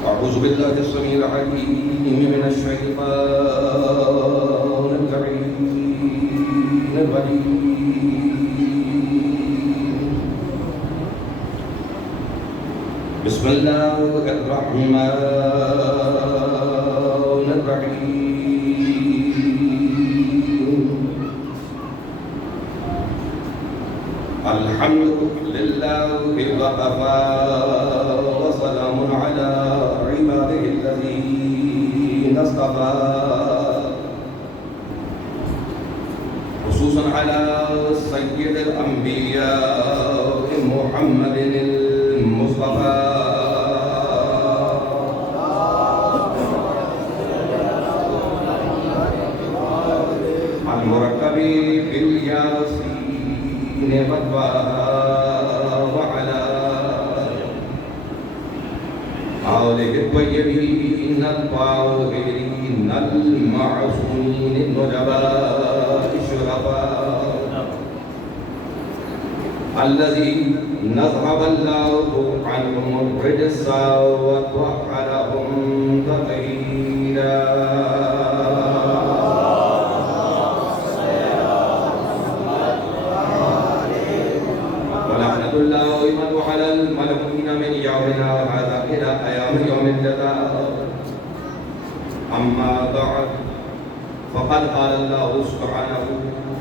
أعوذ بالله السميع العليم من الشيطان اللعين الرجيم. بسم الله الرحمن الرحيم. الحمد لله وكفى وسلام على عباده الذين اصطفى، خصوصا على سيد الأنبياء محمد المصطفى المركب في الياسين وعلى آله الطيبين الطاهرين المعصومين النجباء الشرفاء الذين نذهب الله عنهم الرجس وطهرهم تطهيرا. ولعنة الله على الملعونين من يومنا هذا إلى أيام يوم الجزاء. أما بعد، فقد قال الله سبحانه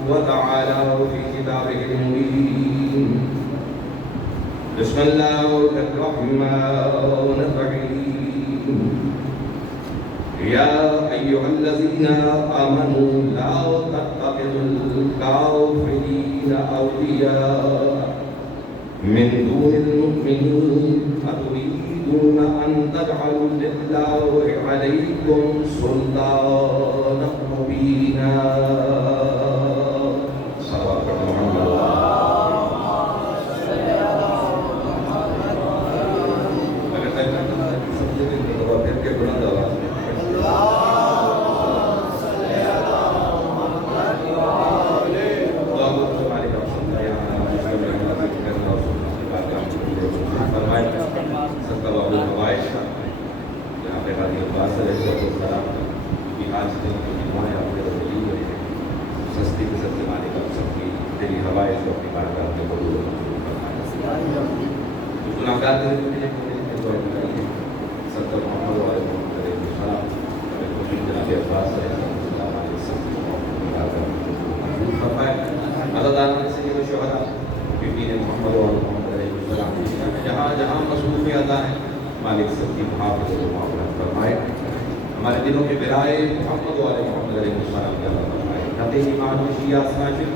وتعالى في كتابه المبين: بسم الله الرحمن الرحيم. يا أيها الذين آمنوا لا تتخذوا الكافرين أولياء من دون المؤمنين أتريدون أن تجعلوا لله عليكم سلطانا مبينا. صلوات محمد. جہاں جہاں مصروفیات ہیں مالک سب کی محافظ و معاونت فرمائے. ہمارے دلوں کے برائے محمد و آل محمد علیہ السلام کی اللہ فرمائے. نبی ایمان و شیعہ سناجر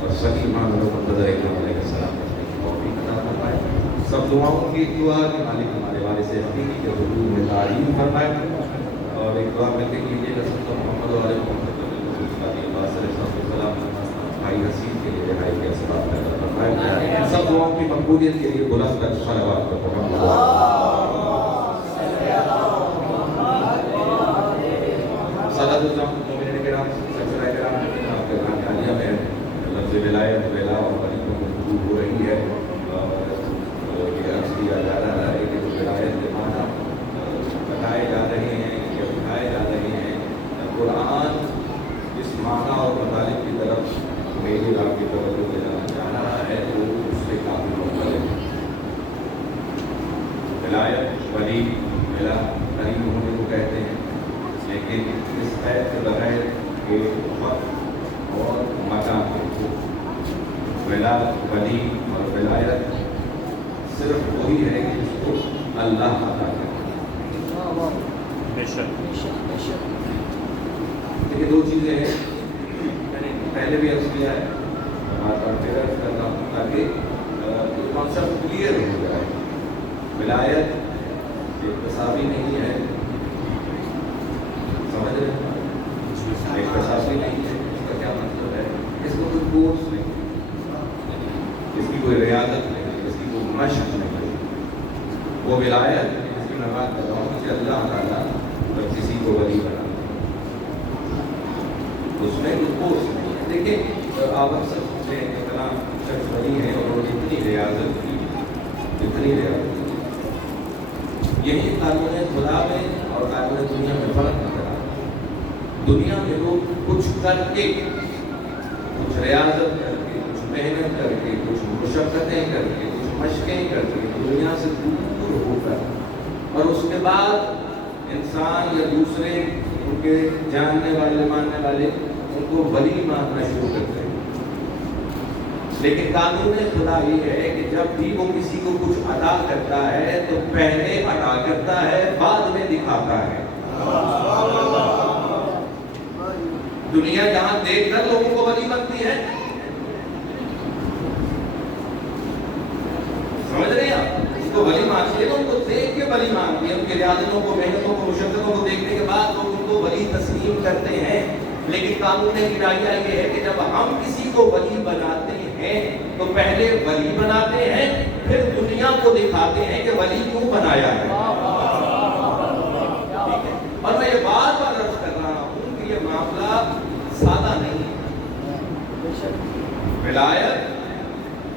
اور صحیح ایمان و محمد علیہ السلام کی توفیق عطا فرمائے. سب دعاؤں کی دعا کہ مالک ہمارے والد سے حقیقی کے حضور میں تعلیم فرمائے. اور ایک دعا میں دیکھ لیجیے کہ سب محمد و آل محمد علیہ السلام بھائی حسین کے لیے رہائی کے اسباب پیدا فرمائے. سب دعاؤں کی مقبولیت کے لیے بلند کر صلوات کا محمد. سادات المومنین کرام، سلسلہ کرام، آپ کے خاندانیہ میں لفظ ولایت ولا اور ولی کو گفتگو ہو رہی ہے. اور یہ عرض کیا جا رہا ہے کہ ولایت کے معنی بتائے جا رہے ہیں یا بتائے جا رہے ہیں. قرآن اس معنی اور مطالب کی طرف میری آپ کی توجہ دلانا چاہ رہا ہے تو اس سے کافی مختلف ہے. ولایت ولی ولا قریب ہونے کو کہتے ہیں، لیکن اس قید کے بغیر کے وقت اور مکان کے ولا ولی اور ولایت صرف وہی ہے کہ جس کو اللہ عطا کرے. دیکھیے دو چیزیں ہیں، پہلے بھی عرض کیا ہے کرنا ہوں تاکہ کانسیپٹ کلیئر ہو جائے. ولایت اقتصابی نہیں ہے، سمجھ رہے ہیں؟ اقتصابی نہیں ہے. اس کا کیا مطلب ہے؟ اس کو کوئی کورس نہیں، اس کی کوئی ریاضت نہیں، اس کی کوئی مشق نہیں. وہ ولایت اس کی میں بات کر رہا ہوں کہ اللہ تعالیٰ کسی کو ولی بنا، اس میں کوئی کورس نہیں ہے. دیکھیں آپ سب سے اتنا شخص بنی ہے اور اتنی ریاضت کی، اتنی ریاضت کی. یہی قانون خدا میں اور قانون دنیا میں فرق نظر آتا ہے۔ دنیا میں لوگ کچھ کر کے، کچھ ریاضت کر کے، کچھ محنت کر کے، کچھ مشقتیں کر کے، کچھ مشقیں کر کے دنیا سے دور ہو کر، اور اس کے بعد انسان یا دوسرے ان کے جاننے والے ماننے والے ان کو ولی ماننا شروع کرتے ہیں۔ لیکن قانون خدا یہ ہے کہ جب بھی وہ کسی کو کچھ عطا کرتا ہے تو پہلے عطا کرتا ہے، بعد میں دکھاتا ہے۔ دنیا جہاں دیکھ کر لوگوں کو ولی بنتی ہے، سمجھ رہے ہیں آپ؟ اس کو ولی مانتی ہے تو ان کو دیکھ کے ولی مانتی ہے، ان کی ریاضتوں کو، محنتوں کو، مشقتوں کو دیکھنے کے بعد لوگ ان کو ولی تسلیم کرتے ہیں۔ لیکن قانون الہیہ یہ ہے کہ جب ہم کسی کو ولی بناتے ہیں تو پہلے ولی بناتے ہیں، پھر دنیا کو دکھاتے ہیں کہ ولی کیوں بنایا ہے۔ اور میں یہ بار بار عرض کر رہا ہوں کہ یہ معاملہ سادہ نہیں ہے۔ ولایت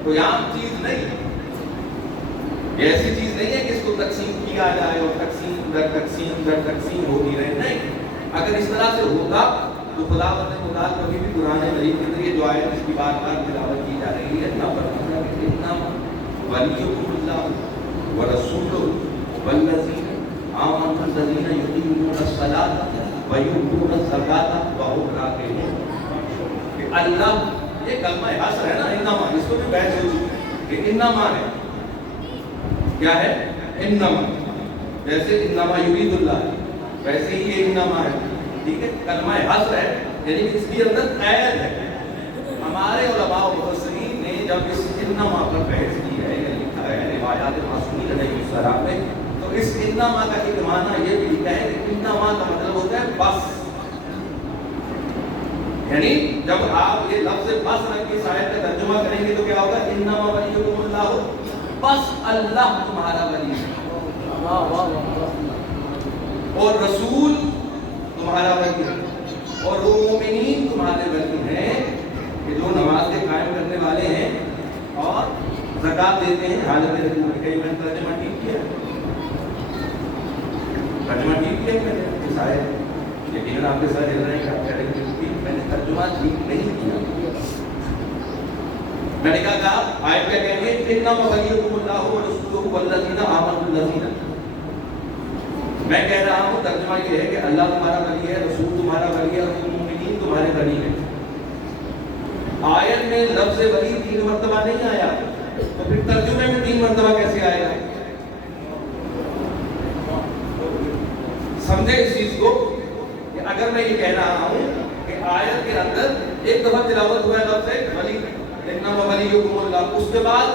کوئی عام چیز نہیں ہے، یہ ایسی چیز نہیں ہے کہ اس کو تقسیم کیا جائے اور تقسیم در تقسیم ہوتی رہے، نہیں۔ اگر اس طرح سے ہوتا تو خداوند متعال کبھی بھی قرآن مجید کے اندر یہ جو آیت اس کی بار بار تلاوت کی جا رہی ہے، اللہ فرماتا ہے کہ انما ولیکم اللہ ورسولہ والذین آمنوا الذین یقیمون الصلاۃ ویؤتون الزکاۃ وهم راکعون۔ کہ اللہ، یہ کلمہ حصر ہے نا، انما، اس کو بھی بحث ہو چکی ہے کہ انما ہے، کیا ہے؟ انما، جیسے انما یرید اللہ ویسے ہی یہ انما ہے، ٹھیک ہے؟ کلمہ حصر ہے، یعنی اس کے اندر قید ہے۔ ہمارے علماء و مفسرین نے جب اس انما پر بحث کی ہے یا لکھا ہے روایات معصومین علیہ السلام میں، تو اس انما کا ایک معنی یہ بھی لکھا ہے کہ انما کا مطلب ہوتا ہے بس، یعنی جب آپ یہ لفظ بس رکھ کے اس آیت کا ترجمہ کریں گے تو کیا ہوگا؟ انما ولیکم اللہ، بس اللہ تمہارا ولی ہے، اور رسول تمہارا ولی ہے، اور وہ مومنین تمہارے ولی ہیں کہ جو نماز کے قائم کرنے والے ہیں اور زکات دیتے ہیں حالت رکوع میں۔ کئی میں ترجمہ ٹھیک کیا، ترجمہ ٹھیک کیا میں نے اس آیت، لیکن آپ کے ساتھ چل رہے ہیں کہ آپ کہہ رہے ہیں کہ میں نے ترجمہ ٹھیک نہیں کیا۔ میں نے کہا آیت کیا کہیں گے؟ انما ولیکم اللہ ورسولہ والذین آمنوا الذین، میں کہہ رہا ہوں ترجمہ یہ ہے کہ اللہ تمہارا ولی ہے، رسول تمہارا ولی ہے، اور مومنین تمہارے ولی ہیں۔ آیت میں لفظ ولی 3 مرتبہ نہیں آیا، تو پھر ترجمے میں 3 مرتبہ کیسے آئے گا؟ سمجھے اس چیز کو کہ اگر میں یہ کہہ رہا ہوں کہ آیت کے اندر ایک دفعہ تلاوت ہوا ہے لفظ ولی، انما ولیکم اللہ، اس کے بعد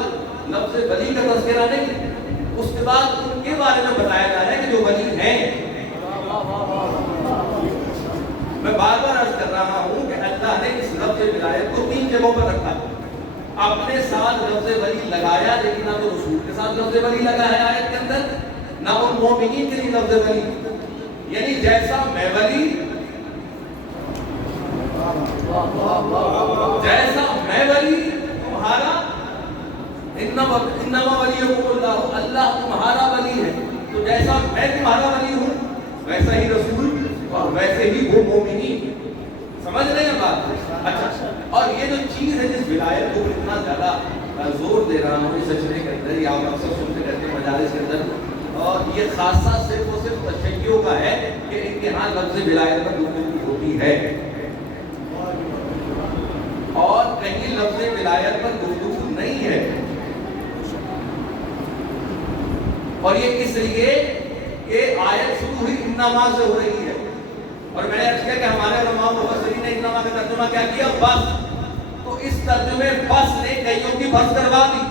لفظ ولی کا تذکرہ نہیں، اس کے بعد ان کے بارے میں بتایا جا رہا ہے کہ جو ولی ہیں۔ میں بار بار عرض کر رہا ہوں کہ اللہ نے اس لفظ ولایت کو 3 جگہوں پر رکھا، اپنے ساتھ لفظ ولی لگایا، لیکن نہ تو رسول کے ساتھ لفظ ولی لگا ہے آیت کے اندر، نہ ان مومنین کے لیے لفظ ولی، یعنی جیسا میں ولی، جیسا میں ولی تمہارا، انما ولیکم اللہ، اللہ تمہارا ولی ہے، تو جیسا میں تمہارا ولی ہوں ویسا ہی رسول اور ویسے ہی وہ مومنین۔ سمجھ رہے ہیں بات؟ اچھا، اور یہ جو چیز ہے جس ولایت کو اتنا زیادہ زور دے رہا ہوں اس سلسلے کے اندر، یا آپ اکثر سنتے رہتے ہیں مجالس کے اندر، اور یہ خاصہ صرف اور صرف تشیعوں کا ہے کہ ان کے ہاں لفظ ولایت پر گفتگو ہوتی ہے، اور کہیں لفظ ولایت پر گفتگو نہیں ہے۔ اور یہ اس لیے کہ آیت شروع ہوئی انما سے ہو رہی ہے، اور میں نے عرض کیا کہ ہمارے علماء مفسرین نے انما کا ترجمہ کیا کیا؟ بس۔ تو اس ترجمے بس نے کئیوں کی بس کروا دی۔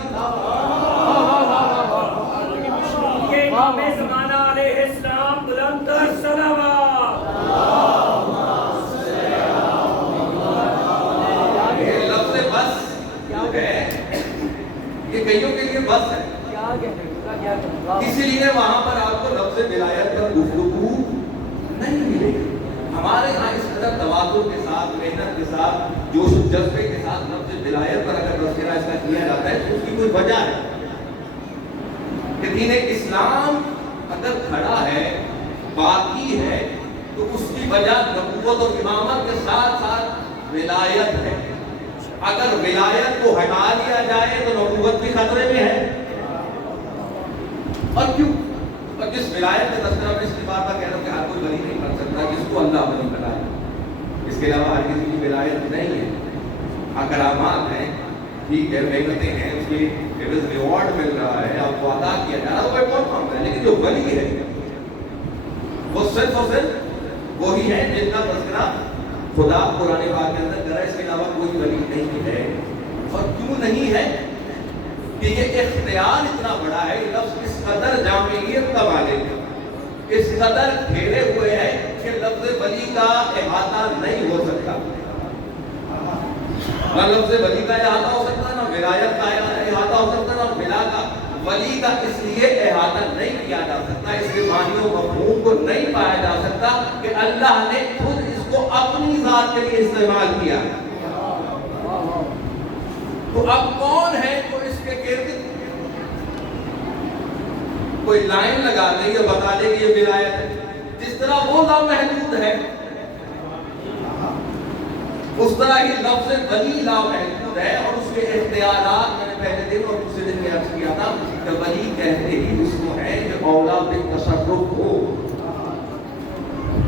یہ امام زمانہ علیہ السلام بلند تر صلوات۔ یہ لفظ بس جو ہے یہ کئیوں کے لیے بس ہے، اسی لیے وہاں پر آپ کو لفظ ولایت پر گفتگو نہیں ملے گی۔ ہمارے ہاں اس قدر تواتر کے ساتھ، محنت کے ساتھ، جوش و جذبے کے ساتھ لفظ ولایت پر اگر تذکرہ اس کا کیا جاتا ہے تو اس کی کوئی وجہ ہے کہ دین اسلام اگر باقی ہے تو اس کی وجہ نبوت اور امامت کے ساتھ ساتھ ولایت ہے. اگر ولایت کو ہٹا دیا جائے تو نبوت بھی خطرے میں ہے. اور کیوں؟ اور جس ولایت کا تذکرہ میں اس کی بات کا کہہ رہا ہوں کہ ہر کوئی ولی نہیں بن سکتا جس کو اللہ ولی بنائے. اس کے علاوہ ہر کسی کی ولایت نہیں ہے. اکرامات ہیں، ٹھیک ہے، محنتیں ہیں، اس کے ریوارڈ مل رہا ہے، آپ کو ادا کیا جا رہا ہے، وہ ایک اور معاملہ ہے. لیکن جو ولی ہے وہ صرف اور صرف وہی ہے جن کا تذکرہ خدا قرآن پاک کے اندر کرا ہے. اس کے علاوہ کوئی ولی نہیں ہے. اور کیوں نہیں ہے؟ کہ یہ اختیار اتنا بڑا ہے، لفظ اس قدر جامعیت کا مالک ہے، اس قدر گھیرے ہوئے ہے کہ لفظ ولی کا احاطہ نہیں ہو سکتا. نہ لفظ ولی کا احاطہ ہو سکتا، نہ ولایت کا احاطہ ہو سکتا، نہ ولا کا. ولی کا اس لیے احاطہ نہیں کیا جا سکتا، اس کے معنی و مفہوم کو نہیں پایا جا سکتا کہ اللہ نے خود اس کو اپنی ذات کے لیے استعمال کیا. تو اب کون ہے جو اس کے گرد کوئی لائن لگا دے یا بتا دے کہ یہ ولایت ہے؟ جس طرح وہ لامحدود ہے اس طرح ہی لفظ ولی لامحدود ہے. اور اس کے اختیارات میں نے پہلے دن اور دوسرے دن میں عرض کیا تھا کہ ولی کہتے ہی اس کو ہے جو اولا بالتصرف ہو.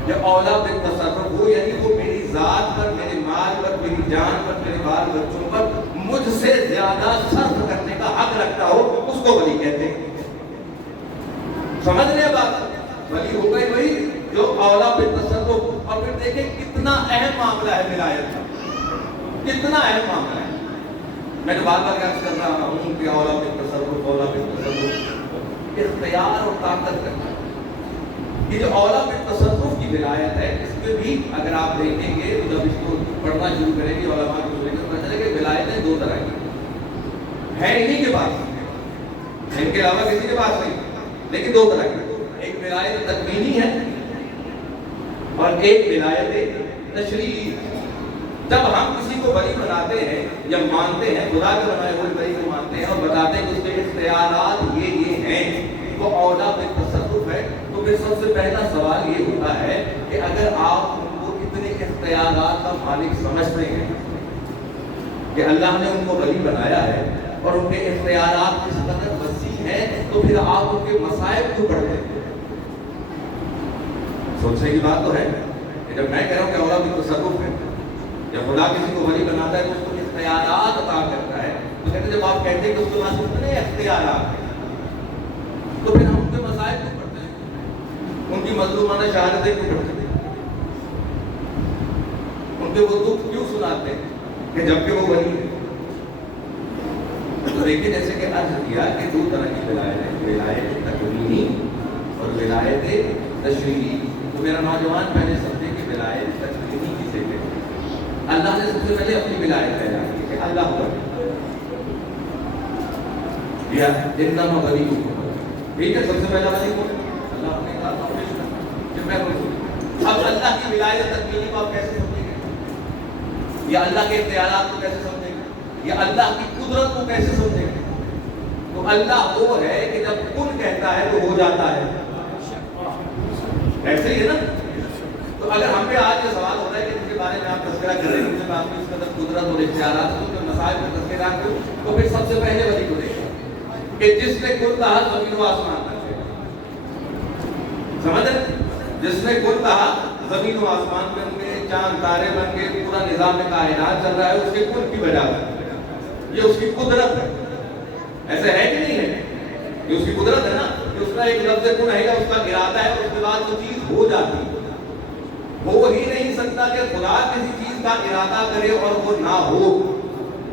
جو اولا بالتصرف ہو یعنی وہ میری ذات پر، میرے مال پر، میری جان پر، میرے بال بچوں پر مجھ سے زیادہ صرف کرنے کا حق رکھتا ہو، اس کو ولی کہتے ہیں. سمجھ لیں بات؟ ولی ہو گئی وہی جو اولا بالتصرف. اور پھر دیکھیں کتنا اہم معاملہ ہے ولایت کا، کتنا اہم معاملہ ہے. میں نے بار بار عرض کر رہا ہوں کہ اولا بالتصرف، اولا بالتصرف اختیار اور طاقت رکھتا ہے. یہ جو اولا بالتصرف کی ولایت ہے اس میں بھی اگر آپ دیکھیں گے تو جب اس کو پڑھنا شروع کریں گے علماء کو سنیں گے پتہ چلے کہ ولایتیں دو طرح کی ہیں. انہی کے پاس، ان کے علاوہ کسی کے پاس نہیں، لیکن دو طرح کی. ایک ولایت تکوینی ہے اور ایک ولایت تشریعی. جب ہم کسی کو ولی بناتے ہیں یا مانتے ہیں، خدا کے بنائے ہوئے ولی کو مانتے ہیں اور بتاتے ہیں کہ اس کے اختیارات یہ ہیں، وہ اولا بالتصرف ہے، تو پھر سب سے پہلا سوال یہ ہوتا ہے کہ اگر آپ ان کو اتنے اختیارات کا مالک سمجھتے ہیں کہ اللہ نے ان کو ولی بنایا ہے اور ان کے اختیارات اس قدر وسیع ہیں، تو پھر آپ ان کے مصائب کیوں پڑھتے ہیں؟ سوچنے کی بات تو ہے. جب میں کہہ رہا ہوں کہ اولا بالتصرف ہے، جب خدا کسی کو ولی بناتا ہے تو اس کو اختیارات عطا کرتا ہے، تو کہتے ہیں جب آپ کہتے ہیں کہ اس کے پاس اتنے اختیارات ہیں تو پھر ہم ان کے مسائل کیوں پڑھتے ہیں؟ ان کی مظلومانہ شہادتیں کیوں پڑھتے ہیں؟ ان کے وہ دکھ کیوں سناتے ہیں کہ جبکہ وہ ولی ہے؟ تو دیکھیں جیسے کہ عرض کیا کہ دو طرح کی ولایت ہے، ولایت تکوینی اور ولایت تشریعی. تو میرا نوجوان پہلے سمجھے کہ ولایت تکوینی کسے کہتے ہیں. اللہ نے سب سے پہلے اپنی ولایت اعلان کی کہ اللہ ہوا یا انما ولیکم. ٹھیک ہے، سب سے پہلا ولی کون ہے؟ اللہ نے کہا کہ میں ہوں. اب اللہ کی ولایت تکوینی کو آپ کیسے سمجھیں گے؟ یا اللہ کے اختیارات کو کیسے سمجھیں گے؟ یا اللہ کی قدرت کو کیسے سمجھیں گے؟ تو اللہ وہ ہے کہ جب کن کہتا ہے تو ہو جاتا ہے. ایسے ہی ہے نا. تو اگر ہم پہ آج یہ سوال ہوتا ہے کہ جن کے بارے میں آپ تذکرہ کر رہے ہیں جب آپ کی اس قدر قدرت اور اختیارات تو مسائل کا تذکرہ کرو تو پھر سب سے پہلے ولی کو دیکھو کہ جس نے کل کہا زمین و آسمان بن گئے. سمجھ؟ جس نے کل کہا زمین و آسمان بن گئے، چاند تارے بن گئے، پورا نظام کائنات چل رہا ہے، اس کے کل کی وجہ سے یہ اس کی قدرت ہے. ایسے ہے کہ نہیں ہے؟ یہ اس کی قدرت ہے نا کہ اس کا ایک لفظ کن ہے، اس کا ارادہ ہے، اس کے بعد وہ چیز ہو جاتی ہے. ہو ہی نہیں سکتا کہ خدا کسی چیز کا ارادہ کرے اور وہ نہ ہو.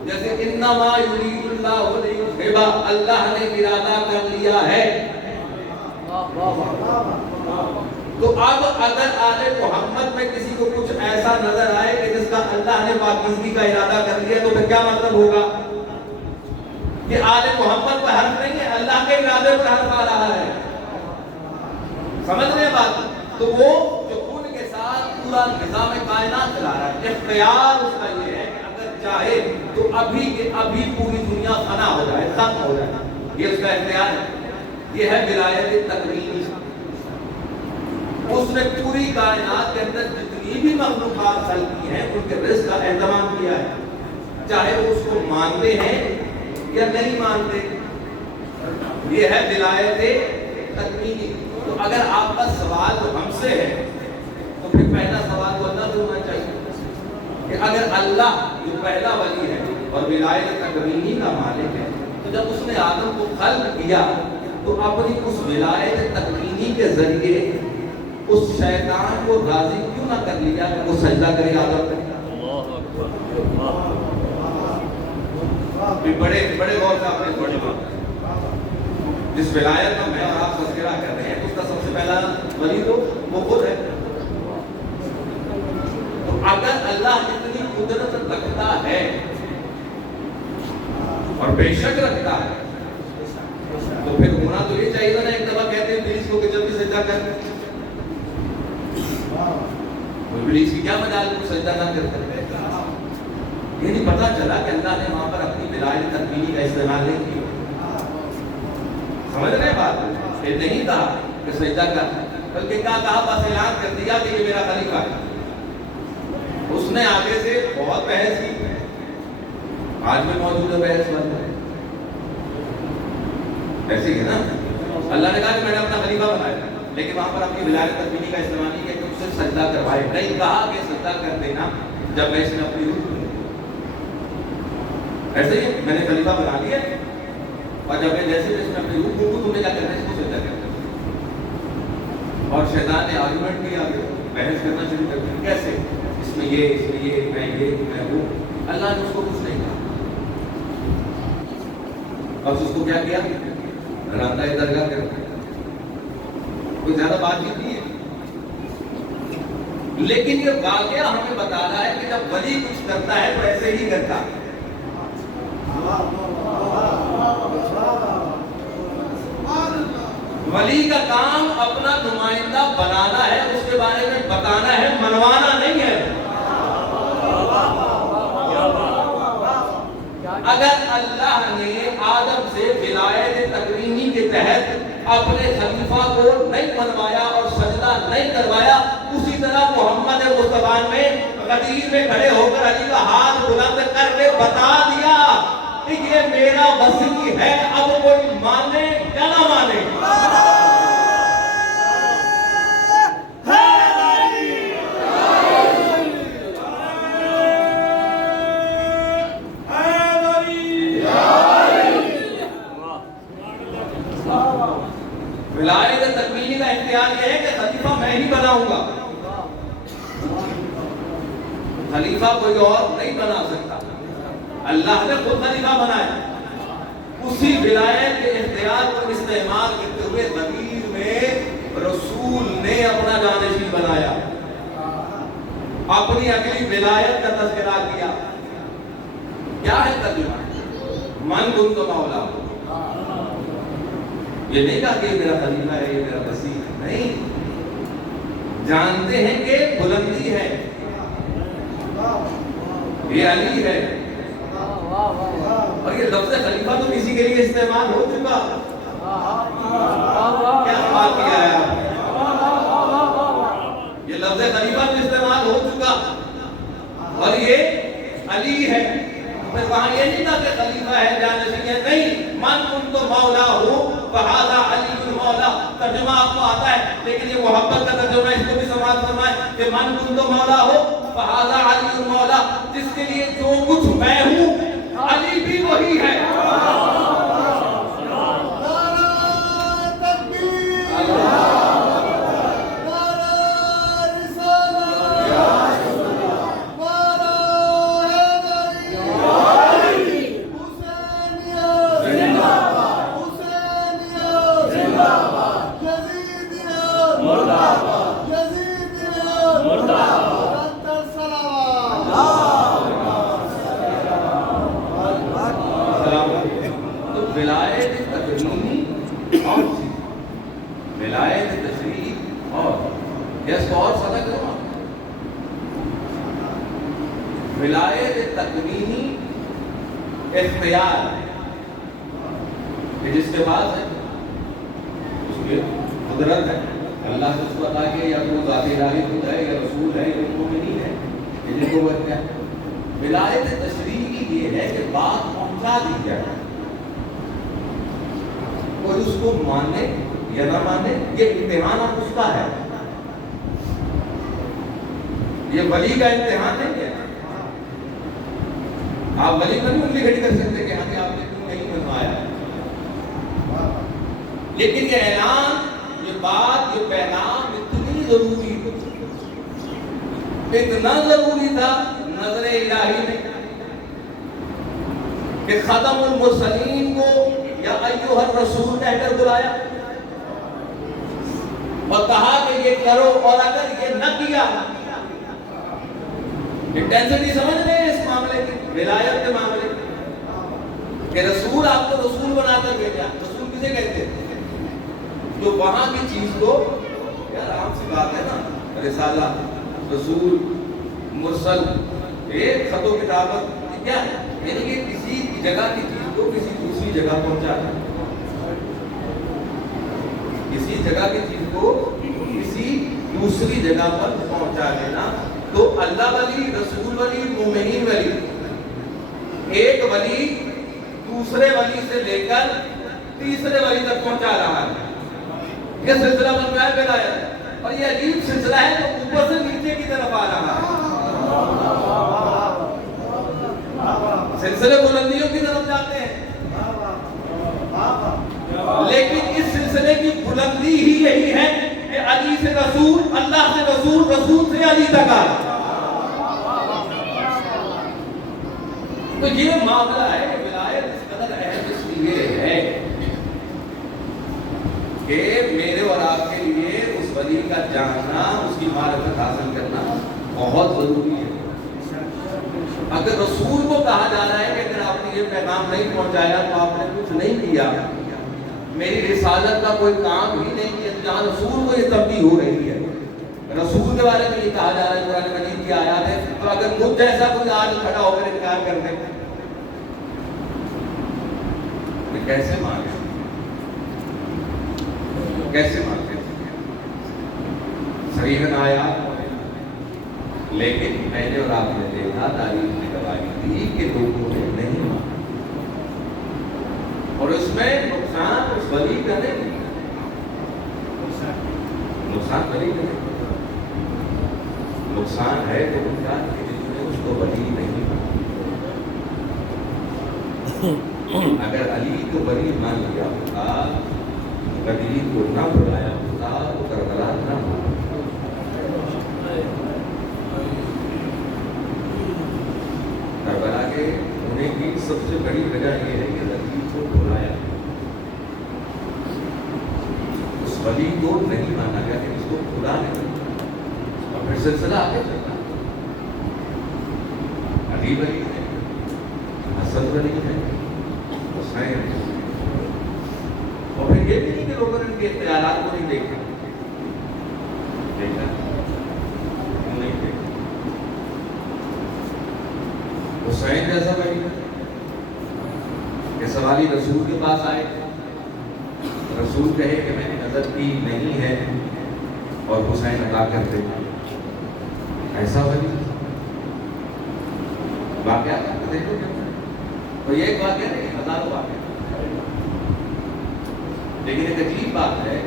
جیسے انما یرید اللہ لیذھب، اللہ نے ارادہ کر لیا ہے. تو اب اگر آل محمد میں کسی کو کچھ ایسا نظر آئے کہ جس کا اللہ نے پاکیزگی کا ارادہ کر لیا تو پھر کیا مطلب ہوگا؟ کہ آل محمد پر حرف نہیں ہے، اللہ کے ارادے پر حرف آ رہا ہے. سمجھ رہے ہیں بات؟ تو وہ جو ان کے ساتھ پورا نظام کائنات چلا رہا ہے، اختیار اس کا یہ ہے کہ اگر چاہے تو ابھی کے ابھی پوری دنیا فنا ہو جائے، ختم ہو جائے. یہ اس کا اختیار ہے. یہ ہے ولایت تکوینی. اس نے پوری کائنات کے اندر جتنی بھی مخلوقات خلق کی ہیں ان کے رزق کا اہتمام کیا ہے، چاہے وہ اس کو مانتے ہیں یا نہیں مانتے. یہ ہے ولایت تکوینی. تو اگر آپ کا سوال تو ہم سے ہے تو پھر پہلا سوال تو اللہ سے ہونا چاہیے کہ اگر اللہ جو پہلا ولی ہے اور ولایت تکوینی کا مالک ہے، تو جب اس نے آدم کو خلق کیا تو اپنی اس ولایت تکوینی کے ذریعے اس شیطان کو راضی کیوں نہ کر لیا کہ وہ سجدہ کرے آدم پہ؟ بڑے بڑے غور سے آپ نے بڑی بات جس ولایت کا میں اور آپ تذکرہ کر رہے ہیں اس کا سب سے پہلا ولی تو وہ خود ہے. تو اگر اللہ اتنی قدرت رکھتا ہے اور بے شک رکھتا ہے تو پھر ہونا تو یہ چاہیے نا ایک دفعہ کہتے ہیں ابلیس کو کہ جب بھی سجدہ کر. ابلیس کی کیا مجال کو سجدہ نہ کرتے؟ یہ نہیں پتا چلا کہ اللہ نے وہاں پر اپنی ولایت تکوینی کا استعمال نہیں کیا. سمجھ رہے ہیں بات؟ یہ نہیں کہا کہ سجدہ کر، بلکہ کہا بس اعلان کر دیا کہ یہ میرا خلیفہ ہے. اس نے آگے سے بہت بحث کی، آج بھی موجود ہے بحث بند ہے. ایسے ہی نا اللہ نے کہا کہ میں نے اپنا خلیفہ بنایا، لیکن وہاں پر اپنی ولایت تکوینی کا استعمال نہیں کیا کہ اس سے سجدہ کروائے. نہیں کہا کہ سجدہ کر دینا جب میں اس نے اپنی روح دوں. ایسے ہی میں نے خلیفہ بنا لیا اور جب میں جیسے اس میں اپنی روح دوں تم نے کیا کرنا ہے اس کو سجدہ کرنا. اور شیطان نے آرگومنٹ کیا، بحث کرنا شروع کر دیا کیسے اس میں یہ میں وہ. اللہ نے اس کو کچھ نہیں کہا. اب اس کو کیا کیا؟ راندہ درگاہ کر کوئی زیادہ بات نہیں ہے. لیکن یہ واقعہ ہمیں بتا رہا ہے کہ جب ولی کچھ کرتا ہے تو ایسے ہی کرتا ہے. ولی کا کام اپنا نمائندہ بنانا ہے، اس کے بارے میں بتانا ہے، منوانا نہیں ہے. اگر اللہ نے آدم سے ولایت تکوینی کے تحت اپنے خلیفہ کو نہیں منوایا اور سجدہ نہیں کروایا، اسی طرح محمد مصطفیٰ میں غدیر میں کھڑے ہو کر علی کا ہاتھ بلند کر کے بتا دیا کہ یہ میرا وصی ہے، اب کوئی مانے یا نہ مانے. ولایت تکوینی کا اختیار یہ ہے کہ خلیفہ میں ہی بناؤں گا، خلیفہ کوئی اور نہیں بنا سکتا. اللہ نے خود خلیفہ بنایا. اسی ولایت کے اختیار کو استعمال کرتے ہوئے ضمیر میں رسول نے اپنا جانشین بنایا، اپنی اگلی ولایت کا تذکرہ کیا. کیا ہے ترجمہ؟ من کنت مولا. یہ نہیں کہا کہ یہ میرا خلیفہ ہے، یہ میرا وصی ہے، نہیں. جانتے ہیں کہ بلندی ہے، یہ علی ہے. اور یہ لفظ خلیفہ تو کسی کے لیے استعمال ہو چکا. کیا بات کیا ہے آپ؟ یہ لفظ خلیفہ تو استعمال ہو چکا اور یہ علی ہے. پھر وہاں یہ نہیں تھا کہ خلیفہ ہے جانشین ہے، نہیں. من کنت مولا ہوں فہذا علی المولا. ترجمہ آپ کو آتا ہے لیکن یہ محبت کا ترجمہ ہے، اس کو بھی سماعت فرمائے کہ من کنت مولا ہو فہذا علی المولا. جس کے لیے جو کچھ میں ہوں علی بھی وہی ہے. ولایت تکوینی اور ولایت تشریعی اور اس کو اور سادہ کرو. ولایت تکوینی اختیار ہے جس کے بعد ہے، اس کی قدرت ہے. اللہ سے اس کو عطا کیا، یا تو وہ ذات الہی خود ہے یا رسول ہے یا مومنین ہے، یہ جن کو بچہ ہے۔ ولایت تشریعی یہ ہے کہ بات پہنچا دی جائے، کوئی اس کو مانے یا نہ مانے، یہ امتحان اب اس کا ہے، یہ ولی کا امتحان نہیں ہے۔ آپ ولی پر نہیں انگلی کھڑی کر سکتے کہ ہاں آپ نے کیوں نہیں منوایا، لیکن یہ اعلان، یہ بات، یہ پیغام اتنی ضروری، اتنا ضروری تھا نظر الہی میں کہ ختم المرسلین کو یا ایھا الرسول کہہ کر بلایا اور کہا کہ یہ کرو، اور اگر یہ نہ کیا، انٹینسٹی سمجھ رہے ہیں اس معاملے کی، ولایت کے معاملے کی، کہ رسول آپ کو رسول بنا کر بھیجا۔ رسول کسے کہتے ہیں؟ تو وہاں کی چیز کو، یار عام سی بات ہے نا، رسالہ، رسول، مرسل، ایک خط و کتابت کیا ہے؟ یعنی کہ کسی جگہ کی چیز کو کسی دوسری جگہ پہنچا ہے، کسی جگہ کی چیز کو کسی دوسری جگہ پر پہنچا دینا۔ تو اللہ ولی، رسول ولی، مومنین ولی، ایک ولی دوسرے ولی سے لے کر تیسرے ولی تک پہنچا رہا ہے، یہ سلسلہ بن رہا ہے ولایت، اور یہ عجیب سلسلہ ہے جو اوپر سے نیچے کی طرف آ رہا ہے، سلسلے بلندیوں کی طرف جاتے ہیں، لیکن اس سلسلے کی بلندی ہی یہی ہے کہ علی سے رسول، اللہ سے رسول، رسول سے علی تک آئے۔ تو یہ معاملہ ہے کہ ولایت اس قدر اہم اس لیے ہے کہ میرے اور آپ کے لیے اس ولی کا جاننا، اس کی معرفت حاصل کرنا بہت ضروری ہے۔ اگر رسول کو کہا جا رہا ہے کہ اگر آپ نے یہ پیغام نہیں پہنچایا تو آپ نے کچھ نہیں کیا، میری رسالت کا کوئی کام ہی نہیں کیا، تو جہاں رسول کو یہ تنبیہ ہو رہی ہے، رسول کے بارے میں یہ کہا جا رہا ہے قرآن مجید کی آیات ہے، تو اگر مجھ جیسا کوئی آج کھڑا ہو کر انکار کر دے تو کیسے مانگے، کیسے مانگے؟ صحیح آیات، لیکن میں نے اور آپ نے دیکھا، تاریخ نے گواہی دی کہ لوگوں نے نہیں مانا، اور اس میں نقصان اس ولی کا نہیں، نقصان ولی کا نہیں، نقصان ہے تو ان کا کہ جس نے اس کو ولی نہیں مانا۔ اگر علی کو ولی مان لیا ہوتا، علی کو نہ بلایا ہوتا تو کربلا نہ ہوتا۔ کربلا کے ہونے کی سب سے بڑی وجہ یہ ہے کہ علی کو بلایا، اس ولی کو نہیں مانا گیا کہ اس کو بلا نہیں، اور پھر سلسلہ آگے چلتا، علی ولی ہے، حسن ولی ہے، حسین ہے، اور پھر یہ بھی نہیں کہ لوگوں نے ان کے اختیارات کو نہیں دیکھا، دیکھا نہیں دیکھا۔ حسین جیسا ولی کہ سوالی رسول کے پاس آئے، رسول کہے کہ میں نے نظر کی نہیں ہے اور حسین عطا کر دے، ایسا ولی واقعات دیکھو، تو یہ ایک واقعہ نہیں، ہزاروں واقعہ، لیکن ایک عجیب بات ہے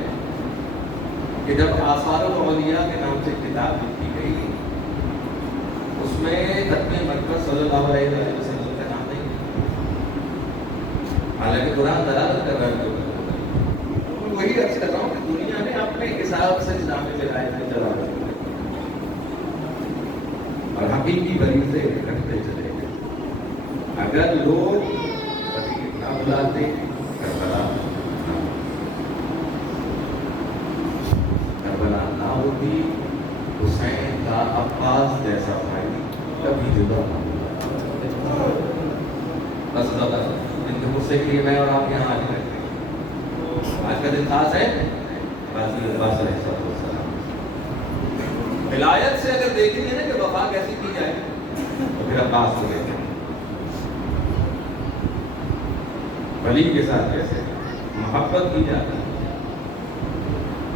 کہ جب آثار الاولیاء کے نام سے کتاب لکھی گئی، اس میں ختم مرکز صلی اللہ علیہ وسلم کا نام نہیں، حالانکہ قرآن دلالت کر رہا ہے، وہی عرض کر رہا ہوں کہ دنیا نے اپنے حساب سے اسلام میں چلا رہا ہے، اور حقیقی ولی سے رکھتے چلے گئے۔ اگر لوگ ولی نہ بلاتے، کربلا نہ ہوتی، حسین کا عباس جیسا بھائی کبھی جدا نہ ہوتا۔ بس ان کے غصے کے لیے میں اور آپ یہاں آج رہتے ہیں، آج کا دن خاص ہے، غازی عباس علیہ السلام۔ ولایت سے اگر دیکھیں گے نا کہ وفا کیسی کی جائے تو پھر عباس کو دیکھیں، ولی کے ساتھ کیسے محبت کی جاتی ہے،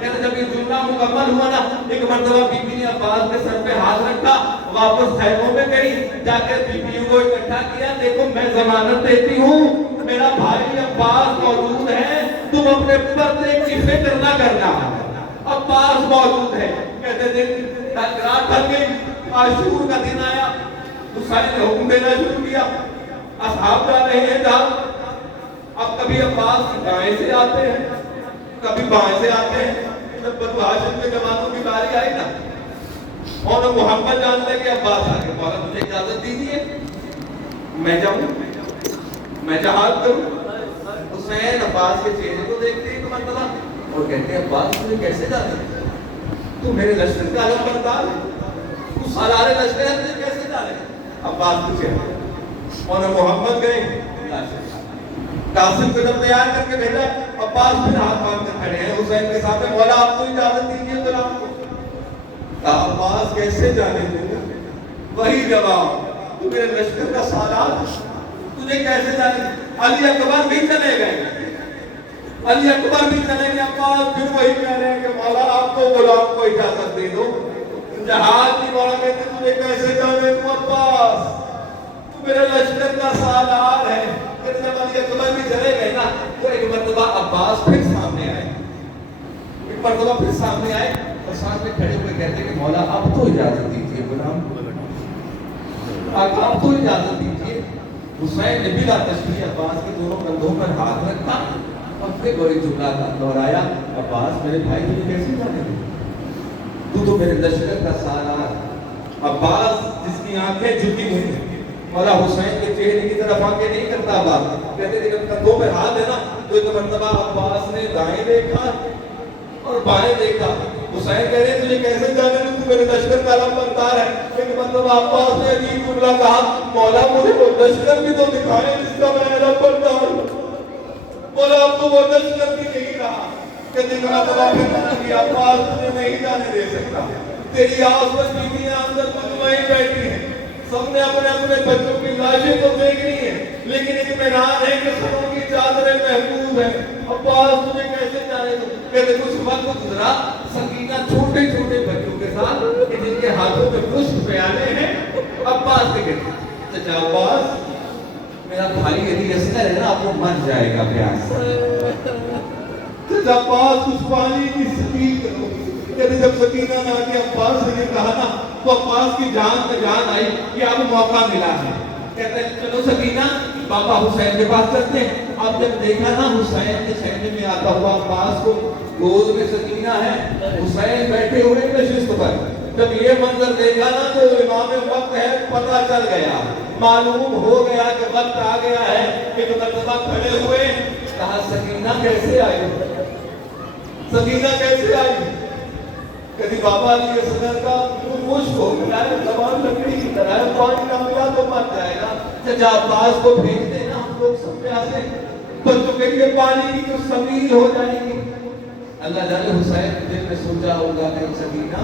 کہتے جب یہ جملہ مکمل ہوا نا ایک مرتبہ بی بی نے عباس کے سر پہ ہاتھ رکھا, واپس خیموں میں گئی, جا کے بیویوں کو اکٹھا کیا, دیکھو میں ضمانت دیتی ہوں میرا بھائی عباس موجود ہے, تم اپنے پردے کی فکر نہ کرنا, عباس موجود ہے. کہتے دن رات ڈھل گئی, عاشور کا دن آیا, حسین نے حکم دینا شروع کیا, اصحاب جا رہے ہیں جہاں. اب کبھی عباس دائیں سے آتے ہیں, کبھی بائیں سے آتے ہیں. جب بنو ہاشم کے جوانوں کی باری آئی نا, اور محمد جان لے کے عباس آ کے بولا مجھے اجازت دیجیے میں جاؤں, میں جہاد کروں. حسین عباس کے چہرے کو دیکھتے ایک مرتبہ اور کہتے ہیں عباس تجھے کیسے جانے, تو میرے لشکر کا علم بردار ہے, تو سالار لشکر ہے, تجھے کیسے جانے. عباس کو چہرے اور محمد گئے, قاسم کو جب تیار کر کے بھیجا, عباس پھر ہاتھ باندھ کر کھڑے ہیں حسین کے سامنے, مولا آپ کو اجازت دیجیے غلام کو. کہا عباس کیسے جانے دوں, وہی جواب, تو میرے لشکر کا سالار, تجھے کیسے جانے. علی اکبر بھی چلے گئے, علی اکبر بھی چلے گئے, عباس پھر وہی کہہ رہے ہیں کہ مولا آپ کو غلام کو اجازت دے دو. جہاد کی مولا کہتے تجھے کیسے جانے دوں عباس, تو میرے لشکر کا سالار ہے. جب علی اکبر بھی چلے گئے نا تو ایک مرتبہ عباس پھر سامنے آئے, ایک مرتبہ پھر سامنے آئے اور سامنے کھڑے ہوئے کہتے کہ مولا آپ تو اجازت دیجیے غلام, آپ تو اجازت دیجیے. حسین نے بلا تشریح عباس کے دونوں کندھوں پر ہاتھ رکھا اور پھر وہی جملہ دہرایا, عباس میرے بھائی تجھے کیسے جانے دیں, تو میرے لشکر کا سالار. عباس جس کی آنکھیں جھکی ہوئی ہیں, مولا حسین کے چہرے کی طرف آنکھیں نہیں کرتا عباس, کہتے تھے جب کندھوں پہ ہاتھ ہے نا تو ایک مرتبہ عباس نے دائیں دیکھا اور بائیں دیکھا. حسین کہہ رہے تجھے کیسے جانے دوں, تو میرے لشکر کا علم بردار ہے. ایک مرتبہ عباس نے عجیب جملہ کہا, مولا مجھے وہ لشکر بھی تو دکھائے جس کا میں علم بردار ہوں. مولا اب تو وہ لشکر بھی نہیں رہا. کہتے ایک مرتبہ پھر منع کیا, عباس تجھے نہیں جانے دے سکتا, تیری آس پر بیویاں اندر مطمئن بیٹھی ہیں, سب نے اپنے اپنے بچوں کی لاشیں تو دیکھنی ہے, لیکن اطمینان ہے کہ سبوں کی چادریں محفوظ ہیں. عباس تجھے کیسے جانے دوں. کہتے کچھ وقت گزرا, سکینہ چھوٹے چھوٹے بچوں کے ساتھ جن کے ہاتھوں میں پشت پیالے ہیں, عباس سے کہتے چچا عباس میرا بھائی یدی اصغر ہے نا آپ کو مر جائے گا پیاس. چچا عباس کچھ پانی کی سکین کرو. کہتے جب سکینہ نے آگے عباس سے یہ کہا نا تو عباس کی جان میں جان آئی کہ اب موقع ملا ہے. کہتے ہیں چلو سکینہ بابا حسین کے پاس چلتے ہیں. اب جب دیکھا نا حسین کے خیمے میں آتا ہوا عباس کو, گود میں سکینہ ہے, حسین بیٹھے ہوئے نشست پر, جب یہ منظر دیکھا نا تو امام وقت ہے پتہ چل گیا, معلوم ہو گیا کہ وقت آ گیا ہے. ایک مرتبہ کھڑے ہوئے, کہا سکینہ کیسے آئی, سکینہ کیسے آئی. کہتی بابا علی اصغر کا منہ خشک ہو گیا ہے, زبان لکڑی کی طرح ہے, پانی نہ ملا تو مر جائے گا. چچا عباس کو بھیج دینا, ہم لوگ سب پیاسے, بچوں کے لیے پانی کی کچھ سبیل ہو جائے گی. اللہ جانے حسین دل میں سوچا ہوگا کہ سکینہ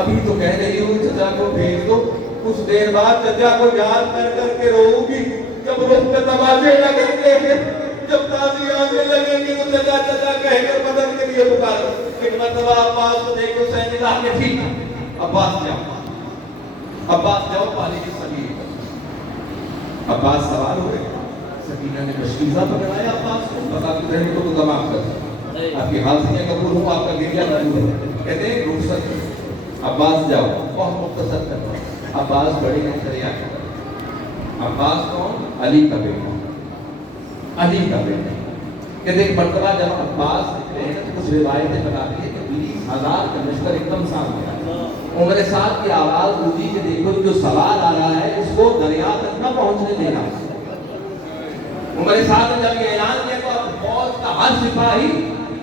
ابھی تو کہہ رہی ہوں چچا کو بھیج دو, کچھ دیر بعد چچا کو یاد کر کے رو گی. جب رخ پہ تماچے لگیں گے, جب تازی آنے لگیں گے تو چچا چچا کہہ کر بدل کے لیے پکارو. ایک مرتبہ عباس کو دیکھ حسین نے کہا کہ ٹھیک ہے عباس جاؤ, عباس جاؤ پانی کی سبیل. عباس سوال ہوئے, سکینہ نے مشکیزہ پکڑایا عباس کو, بتا کہ رہے تو تمام کر آپ کی حال سے قبول ہوں, آپ کا گریہ قبول ہے. کہتے ہیں رخصت, عباس جاؤ, بہت مختصر کرنا. عباس بڑی دریا کر. عباس کون, علی کا بیٹا, علی کا بیٹا. کہتے ایک مرتبہ جب عباس نکلے ہیں تو کچھ روایتیں بتاتی ہیں کہ 20,000 کا لشکر ایک دم سامنے آیا. عمر سعد کی آواز گونجی کہ دیکھو جو سوال آ رہا ہے اس کو دریا تک نہ پہنچنے دینا. عمر سعد نے جب یہ اعلان کیا تو فوج کا ہر سپاہی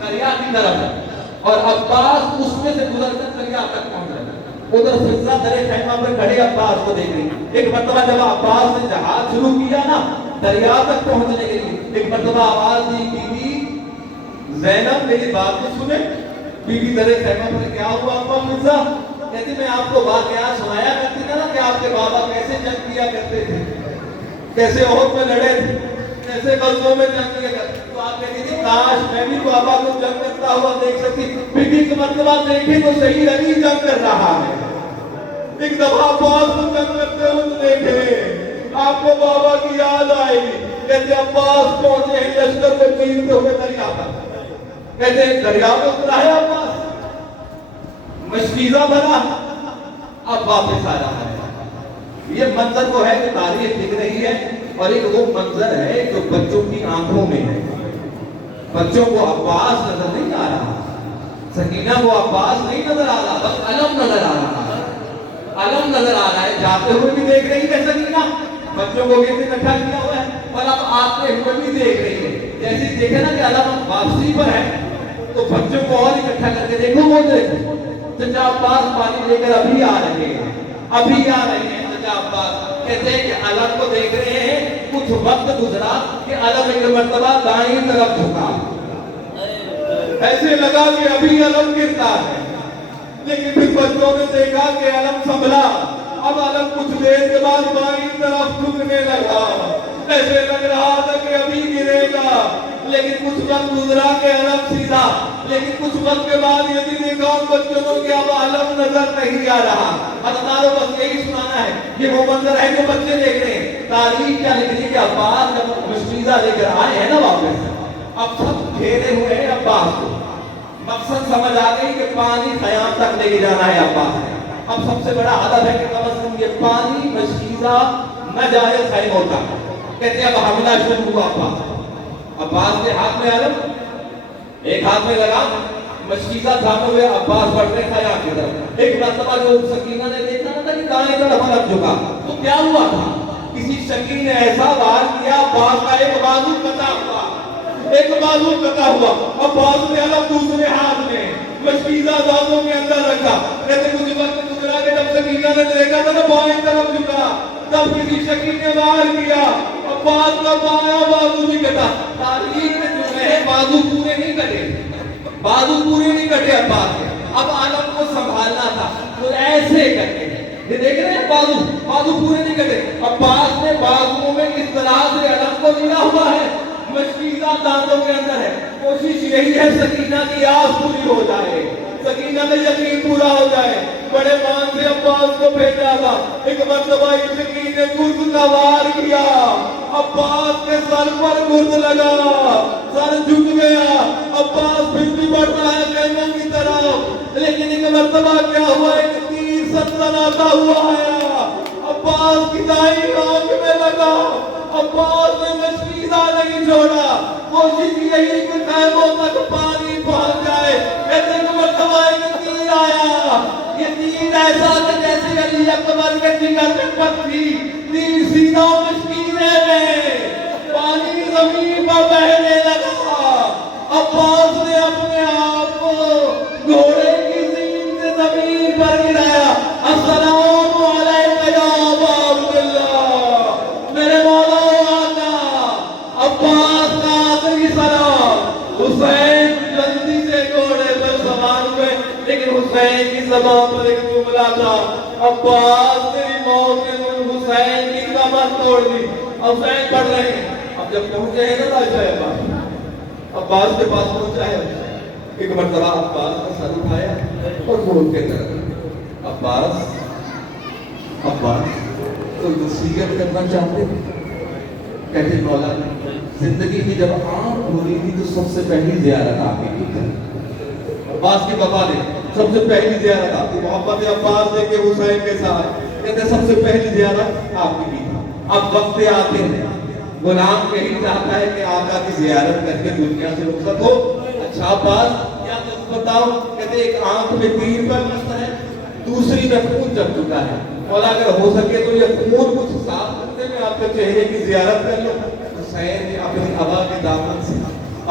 دریا کی طرف ہے اور عباس اس میں سے گزر کر دریا تک پہنچ رہا ہے. ادھر فضہ درے خیمہ پر کھڑے عباس کو دیکھ رہی. ایک مرتبہ جب عباس نے جہاد شروع کیا نا دریا تک پہنچنے کے لیے, ایک مرتبہ آواز دی بی بی زینب میری بات تو سنے. بی بی درے خیمہ پر کیا ہوا ابا فضہ؟ کہتی میں آپ کو واقعات سنایا کرتی تھا نا کہ آپ کے بابا کیسے جنگ کیا کرتے تھے, کیسے احد میں لڑے تھے, کیسے غزووں میں جنگ کیا کرتے. تو آپ کہتی تھی کاش میں بھی بابا کو جنگ کرتا ہوا دیکھ سکتی. بیٹی کا مطلب دیکھیں تو صحیح علی جنگ کر رہا ہے. ایک دفعہ عباس کو جنگ کرتے ہوئے دیکھیں آپ کو بابا کی یاد آئے گی. کہتے عباس پہنچے ہیں لشکر کو چیرتے ہوئے دریا پر. کہتے دریا میں اترا ہے عباس, مشکیزہ بنا, اب واپس آ رہا ہے. یہ منظر وہ ہے جو تاریخ لکھ رہی ہے, اور ایک وہ منظر ہے جو بچوں کی آنکھوں میں ہے. بچوں کو عباس نظر نہیں آ رہا, سکینہ کو عباس نہیں نظر آ رہا, بس علم نظر آ رہا ہے. علم نظر آ رہا ہے, جاتے ہوئے بھی دیکھ رہی ہے سکینہ, بچوں کو بھی اکٹھا کیا ہوا ہے, اور اب آتے ہوئے بھی دیکھ رہی ہے. جیسے دیکھے نا کہ علم واپسی پر ہے تو بچوں کو اور اکٹھا کر کے دیکھو, وہ دیکھو چچا عباس پانی لے کر ابھی آ رہے ہیں, ابھی آ رہے ہیں. چچا عباس کہتے ہیں کہ علم کو دیکھ رہے ہیں, کچھ وقت گزرا کہ علم ایک مرتبہ دائیں طرف جھکا, ایسے لگا کہ ابھی علم گرتا ہے. لیکن پھر بچوں نے دیکھا کہ علم سنبھلا, اب علم کچھ دیر کے بعد بائیں طرف جھکنے لگا. ایسے لگ رہا تھا کہ ابھی گرے گا, لیکن کچھ وقت گزرا کہ علم سیدھا. لیکن کچھ وقت کے بعد یہ بھی دیکھا ان بچوں نے کہ اب علم نظر نہیں آ رہا. حضرات بس یہی سنانا ہے, یہ وہ منظر ہے جو بچے دیکھ رہے ہیں. تاریخ کیا لکھ رہی ہے کہ عباس جب مشکیزہ لے کر آئے ہیں نا واپس, اب سب گھیرے ہوئے ہیں عباس کو. مقصد سمجھ آ گئی کہ پانی خیام تک لے کے جانا ہے عباس نے. اب سب سے بڑا ہدف ہے کہ کم از کم یہ پانی مشکیزہ نہ جائے خیموں تک. کہتے ہیں اب حملہ شروع ہوا. عباس کے ہاتھ میں علم, ایک ہاتھ میں لگا, مشکیزہ تھامے ہوئے عباس بڑھ رہے خیام کی طرف. ایک مرتبہ جو سکینہ نے دیکھا نا تھا کہ دائیں طرف علم جھکا, تو کیا ہوا تھا, کسی شکی نے ایسا وار کیا, عباس کا ایک بازو کٹا ہوا, ایک بازو کٹا ہوا. عباس نے علم دوسرے ہاتھ میں مشکیزہ دانتوں کے اندر رکھا. کہتے کچھ وقت گزرا کہ جب سکینہ نے دیکھا تھا نا بائیں طرف جھکا, تب کسی شکی نے وار کیا, عباس کا بایاں بازو بھی کٹا. تاریخ میں جو ہے بازو پورے نہیں کٹے, بازو پورے نہیں کٹے عباس کے. اب عالم کو سنبھالنا تھا تو ایسے کرتے یہ دیکھ رہے ہیں بازو پورے نہیں کٹے. عباس نے بازو میں اس طرح سے علم کو لیا ہوا ہے, مشکیزہ دانتوں کے اندر ہے. کوشش یہی ہے سکینہ کی آس پوری ہو جائے, سکینہ میں یقین پورا ہو جائے. بڑے مان سے عباس کو بھیجا تھا. ایک مرتبہ سکینہ نے گرد کا وار کیا, عباس کے سر پر گرد لگا, سر جھک گیا. عباس پھر بھی بڑھ رہا ہے خیموں کی طرف, لیکن ایک مرتبہ کیا ہوا, ایک تیر سنسناتا ہوا آیا, عباس کی دائیں آنکھ میں لگا. عباس نے مشکیزہ نہیں چھوڑا, کوشش یہی کہ خیموں تک پانی پہنچ جائے. کہتے ہیں مرتبہ ایک تیر آیا, یہ تیر ایسا کہ جیسے علی اکبر کے جگر میں پتھری, تیر سیدھا مشکیزے میں, پانی زمین پر بہنے لگا. عباس نے اپنے آپ کو گھوڑے کی زین سے زمین پر گرایا. السلام علیکم یا ابا عبداللہ, میرے مولا آقا. عباس کا آخری سلام. حسین جلدی سے گھوڑے پر سوار ہوئے, لیکن حسین کی زبان پر ایک جملہ تھا, عباس تیری موت نے حسین کی کمر توڑ دی. حسین پڑھ رہے ہیں. اب جب پہنچے ہیں نا عباس, عباس کے پاس پہنچا ہے, ایک مرتبہ عباس کا سر اٹھایا اور موت کے طرف. عباس کوئی وصیت کرنا چاہتے ہیں؟ کہتے مولا زندگی کی جب آنکھ ہو رہی تھی تو سب سے پہلی زیارت آپ کی تھی. عباس کے پاپا نے سب سے پہلی زیارت آپ کی, محبت عباس نے کہ حسین کے ساتھ کہتے سب سے پہلی زیارت آپ کی تھی. اب وقت آتے ہیں, غلام یہی چاہتا ہے کہ آقا کی زیارت کر کے دنیا سے رخصت ہو. اچھا عباس کیا تم بتاؤ, کہتے ایک آنکھ میں تیر پر مستا ہے, دوسری میں خون جم چکا ہے. مولا اگر ہو سکے تو یہ خون کچھ صاف کرتے میں آپ کے چہرے کی زیارت کر لوں. حسین نے اپنی ابا کے دامن سے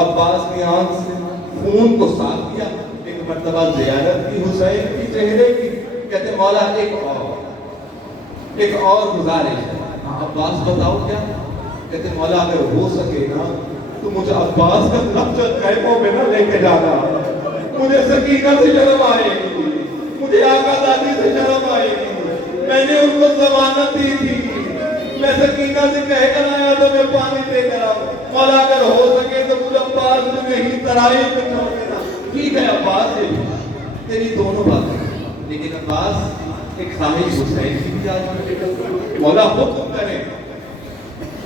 عباس کی آنکھ سے خون کو صاف کیا. ایک مرتبہ زیارت کی حسین کی چہرے کی. کہتے مولا ایک اور گزارش ہے. عباس بتاؤ کیا. کہتے مولا اگر ہو سکے نا تو مجھے عباس کا لفظ خیموں میں نہ لے کے جانا, مجھے سکینہ سے شرم آئے گی, مجھے آقا دادی سے شرم آئے گی. میں نے ان کو ضمانت دی تھی, میں سکینہ سے کہہ کر آیا تو میں پانی دے کر آؤں. مولا اگر ہو سکے تو مجھے عباس میں یہی ترائی میں چھوڑ دینا. ٹھیک ہے عباس سے تیری دونوں باتیں, لیکن عباس ایک خواہش حسین کی بھی آج میں نکل کر مولا حکم کرے.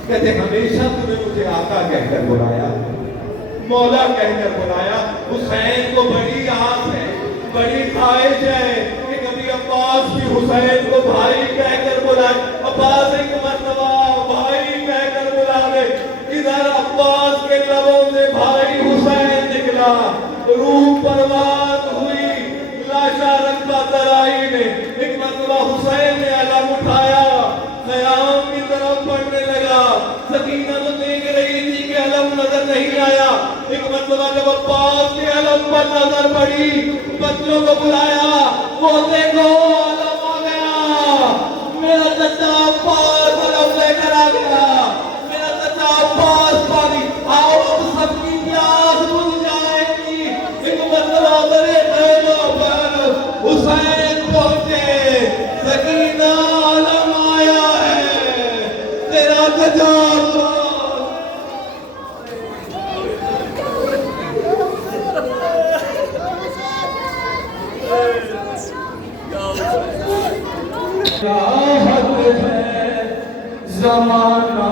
کہتے ہمیشہ تم نے مجھے آقا کہہ کر بلایا, مولا کہہ کر بلایا. حسین کو بڑی آس ہے, بڑی خواہش ہے کہ کبھی عباس بھی حسین کو بھائی کہہ کر بلائے. عباس ایک مرتبہ بھائی کہہ کر بلا دے. ادھر عباس کے لبوں سے بھائی حسین نکلا, روح پرواز ہوئی لاشا رقبہ ترائی میں. ایک مرتبہ حسین نے علم اٹھایا, خیام کی طرف بڑھنے لگا. سکینہ تو دیکھ رہی تھی کہ علم نظر نہیں آیا. ایک مرتبہ جب عباس کے علم پر نظر پڑی, بچوں کو بلایا, وہ دیکھو علم آ گیا, میرا چچا عباس علم لے کر آ گیا, میرا چچا عباس پانی, آؤ اب سب کی پیاس بجھ جائے گی. ایک مرتبہ درے خیموں پر حسین پہنچے, سکینہ علم آیا ہے, تیرا چچا عباس. راحت ہے زمانہ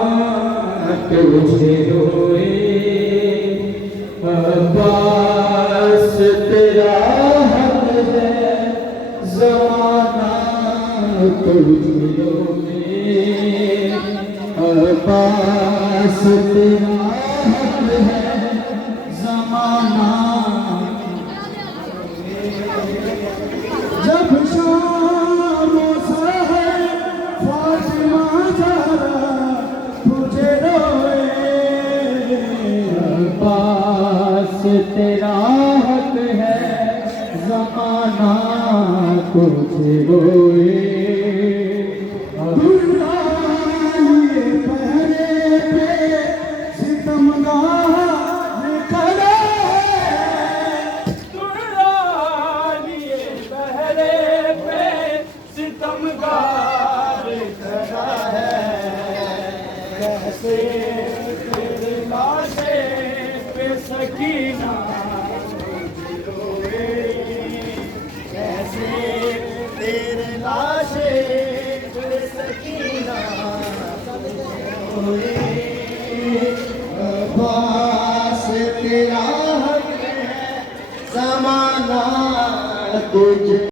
تجھے روئے, عباس تیرا حق ہے زمانہ تجھے روئے, عباس تیرا حق ہے زمانہ. جب شام و سحر فاطمہ زہرا تجھے روئے, عباس تیرا حق ہے زمانہ تجھے روئے. دنیائے پہرے پہ ستمگار کھڑے ہیں, دنیائے پہرے پہ ستمگار کھڑا ہے. کیسے تیرے لاشے پہ سکینہ روئے, کیسے تیرے لاشے پہ سکینہ روئے. عباس تیرا حق ہے زمانہ تجھے